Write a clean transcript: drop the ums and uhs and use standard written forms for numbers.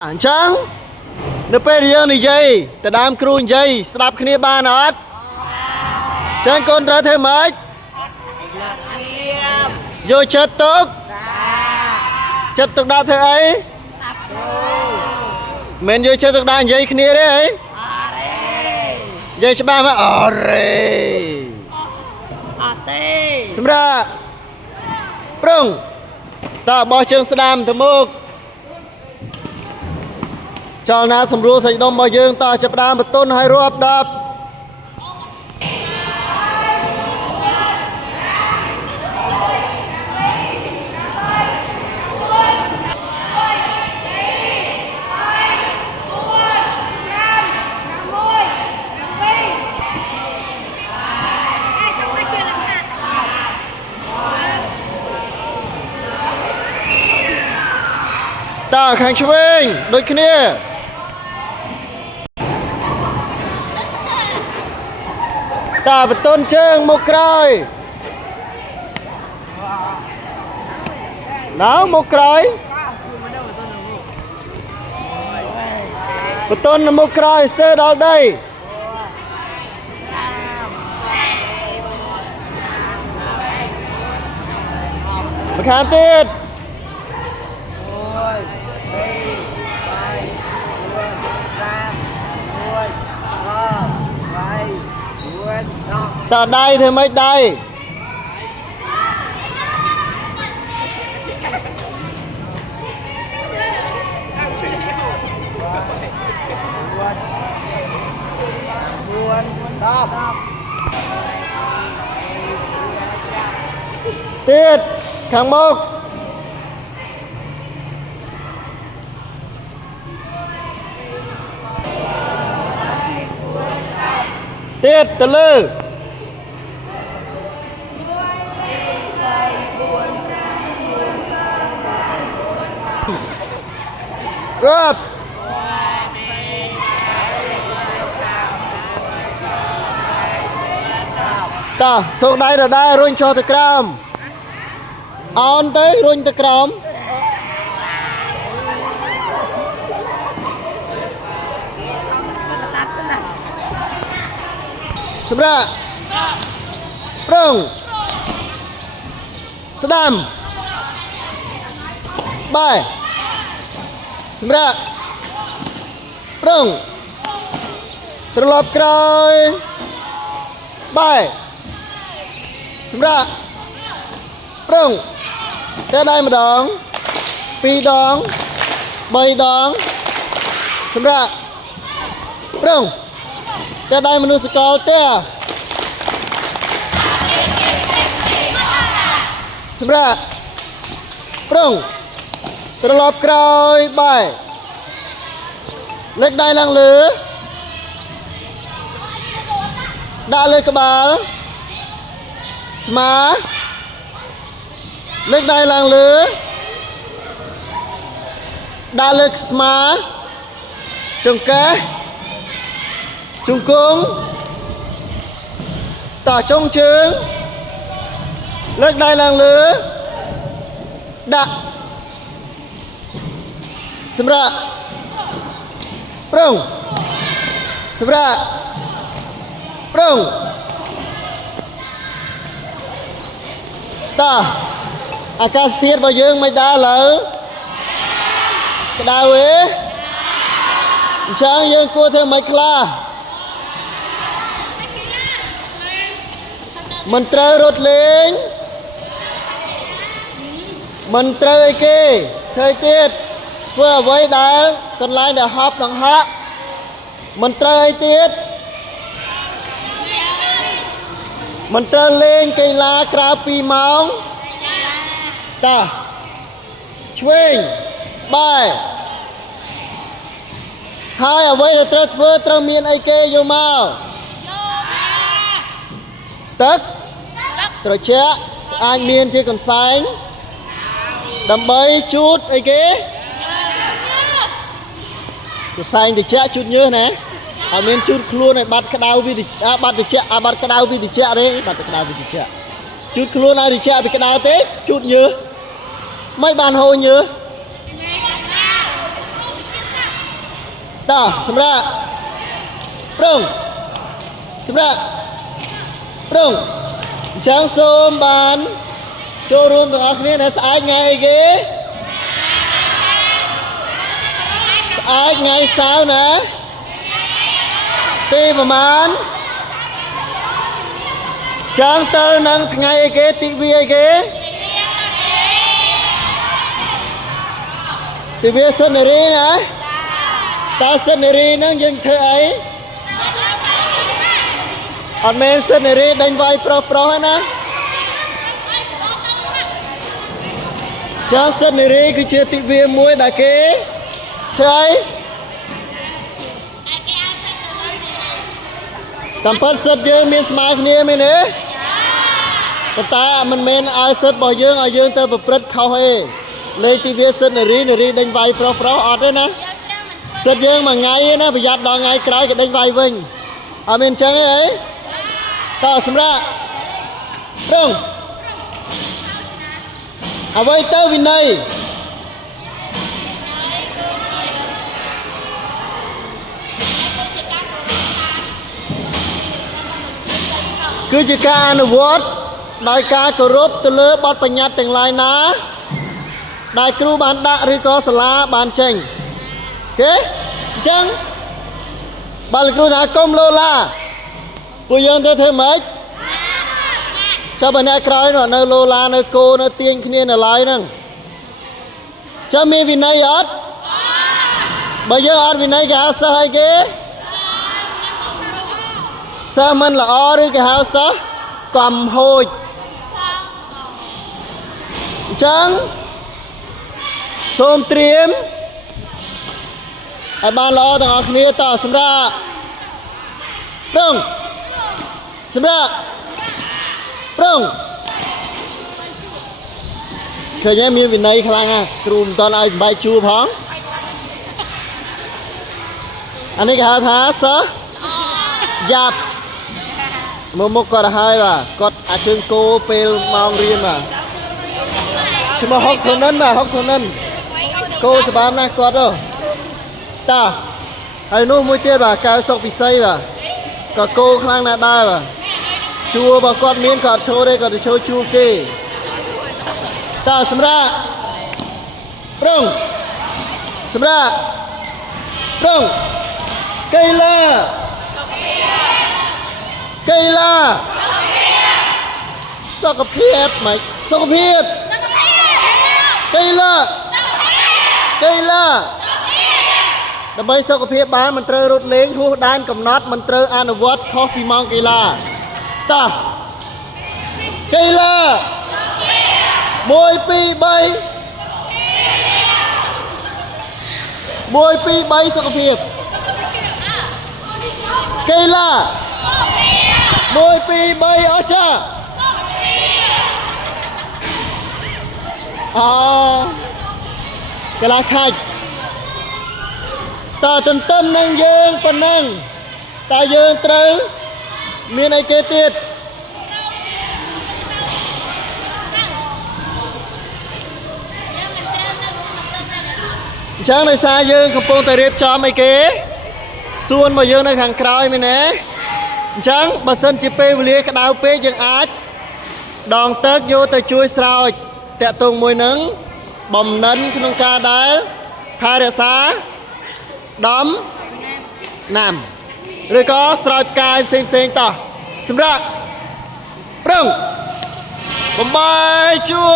Chẳng nó bây giờ này dây ta đám kêu dây sạp khné ba nọt chẳng con ra thêm mấy vô chất tức đã thế ấy mình vô chất tức đã dây khné đấy ấy dây cho ba mà ở rê xem ra prung ta bỏ chân sàm thầm mục cho na sầm rùa sạch đông bao dương ta chập đam một tôn hai rùa đập ta khang chwing đôi kia ta bật tôn trương một cây nào một cây bật tôn là một cây stay đó đây bật khán tiết ta đây thì mấy đây tiết kháng mốc tiết từ lư rớp ta xuống đây rồi đây rung cho từ cram on tới rung từ cram xem ra prung sedam bài xem ra prung terlop kroi bài xem ra prung tới đây một đón pi đón bay đón xem ra prung tới đây mình sẽ có tia xem ra prung terlop kroi bài lệch đai lang lứa đã lệch cái bà smá lệch đai lang lứa đã lệch smá trùng kế trùng cung tỏ trông trứng lệch đai lang lứa đã xem ra prung xem ra prung ta akas thiết bao dương mấy đá lỡ cái đau ấy chẳng dương cua thêm mấy kla mình trơ rốt lên mình trơ kê thời tiết vừa với đá còn lại là họp đằng hạ mình trơ tiết mình trơ lên cây lá krao pi máu ta swing bài hai ở với là trơ trơ miên ai kê vô mau tất rồi chết anh miên chỉ còn sánh đầm bay chút ai kế cái xanh thì chết chút nhớ nè ở miền chút luôn này bắt cái đau vì thì bắt thì chết bắt cái đau vì thì chết đấy bắt cái đau vì thì chết chút luôn này thì chết vì cái đau tết chút nhớ mấy bàn hồ nhớ តសម្រាប់ប្រងសម្រាប់ប្រងអញ្ចឹងសូមបានចូលរួមទាំងអស់គ្នានៅស្អែកថ្ងៃអីគេស្អែកថ្ងៃសៅរ៍ណាទីប្រមាណចឹងទៅនឹងថ្ងៃអីគេទិវាអីគេទិវាសិននារីណាតើសិននារីហ្នឹងយើងធ្វើអីអត់មែនសិននារីដេញវាយប្រុសហ្នឹងណាចាសិននារីគឺជាទិវាមួយដែលគេធ្វើអីតាមពិតសិទ្ធយើងមានស្មើគ្នាមែនទេប៉ុន្តែមិនមែនឲ្យសិទ្ធរបស់យើងឲ្យយើងទៅប្រព្រឹត្តខុសទេលេខទិវាសិទ្ធនារីដេញវាយប្រុសអត់ទេណាសិទ្ធយើងមួយថ្ងៃទេណាប្រយ័ត្នដល់ថ្ងៃក្រោយគេដេញវាយវិញអត់មានអញ្ចឹងទេតើសម្រាប់រងអ្វីទៅវិន័យគឺជាការអនុវត្តដោយការគោរពទៅលើបទបញ្ញត្តិទាំងឡាយណាដែលគ្រូបានដាក់ឬក៏សាលាបានចេញអូខេអញ្ចឹងបើលោកគ្រូថាកុំលោឡាពួកយើងទៅធ្វើម៉េចចាំបើអ្នកក្រោយនៅលោឡានៅគោនៅទាញគ្នានៅឡើយហ្នឹងចាំមានវិន័យអត់បើយើងអត់វិន័យគេហៅសិស្សអីគេសិស្សមិនល្អឬគេហៅសិស្សកំហួចអញ្ចឹងសូមត្រៀមឲ្យបានល្អទាំងអស់គ្នាតសម្រាប់ប្រងសម្រាប់ប្រងឃើញមានវិន័យខ្លាំងណាស់គ្រូមិនតន់ឲ្យបែកជួរផងអានេះគេហៅថាសិស្សយ៉ាប់មុខគាត់ហើយបាទគាត់អាចជើងគោពេលម៉ោងរៀនបាទឈ្មោះហុកធនិនបាទហុកធនិនគោសម្រាប់ណាស់គាត់តើហើយនោះមួយទៀតបាទកៅសុកពិសីបាទក៏គោខ្លាំងណាស់ដែរបាទជួរបើគាត់មានក៏អត់ឈរទេគាត់ទៅឈរជួរគេតើសម្រាប់ប្រងសម្រាប់ប្រងកីឡាកីឡាសុខភាពម៉េចសុខភាពកីឡាដើម្បីសុខភាពបានមិនត្រូវរត់លេងហួសដែនកំណត់មិនត្រូវអនុវត្តខុសពីម៉ោងកីឡាតោះកីឡា1 2 3 1 2 3សុខភាពកីឡា1 2 3អស់ចាកីឡាខាច់តើទន្ទឹមនឹងយើងប៉ុណ្ណឹងតើយើងត្រូវមានអីគេទៀតអញ្ចឹងដោយសារយើងកំពុងតែរៀបចំអីគេសួនរបស់យើងនៅខាងក្រោយមែនទេអញ្ចឹងបើសិនជាពេលវេលាក្តៅពេកយើងអាចដងទឹកយកទៅជួយស្រោចតាក់ទងមួយនឹងបំណិនក្នុងការដែលថែរក្សាដំណាំឬក៏ស្រោចផ្កាយផ្សេងតោះសម្រាប់ប្រឹងបំបាយជួ